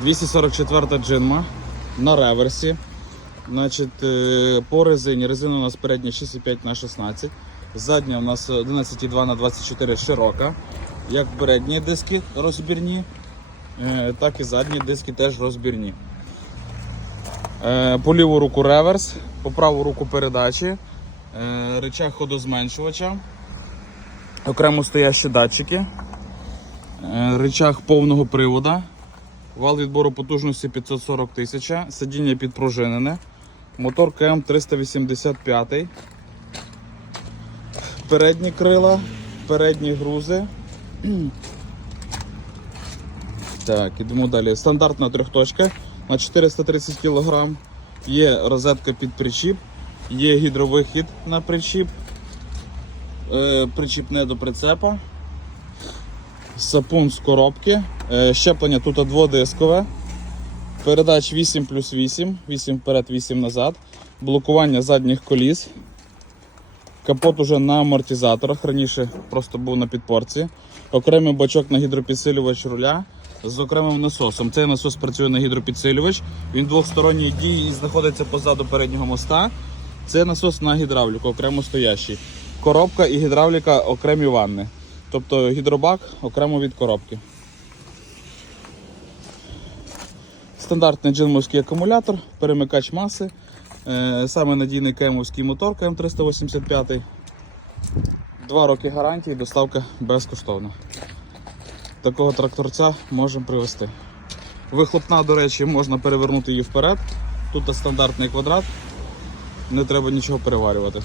244 джинма на реверсі. Значить, е, по резині. Резина у нас передня 6,5 на 16. Задня у нас 11,2 на 24 широка. Як передні диски розбірні, е, так і задні диски теж розбірні. Е, По ліву руку реверс, по праву руку передачі, рычаг ходозменшувача, окремо стоящі датчики, рычаг повного привода, вал відбору потужності 540 тисяч, сидіння підпружинене, мотор КМ 385, передні крила, передні грузи. Так, ідемо далі. Стандартна трьохточка на 430 кг. Є розетка під причіп, є гідровихід на причіп, е, причіп не до прицепа, сапун з коробки, щеплення тут дводискове, передач 8 плюс 8, 8 вперед, 8 назад, блокування задніх коліс. Капот уже на амортизаторах, раніше просто був на підпорці. Окремий бачок на гідропідсилювач руля з окремим насосом. Цей насос працює на гідропідсилювач. Він двохсторонній дії і знаходиться позаду переднього моста. Це насос на гідравліку, окремо стоящий. Коробка і гідравліка окремі ванни. Тобто гідробак окремо від коробки. Стандартний джинмовський акумулятор, перемикач маси. Е, Саме надійний кемовський мотор КМ385. Два роки гарантії, доставка безкоштовна. Такого тракторця можемо привезти. Вихлопна, до речі, можна перевернути її вперед. Тут стандартний квадрат, не треба нічого переварювати.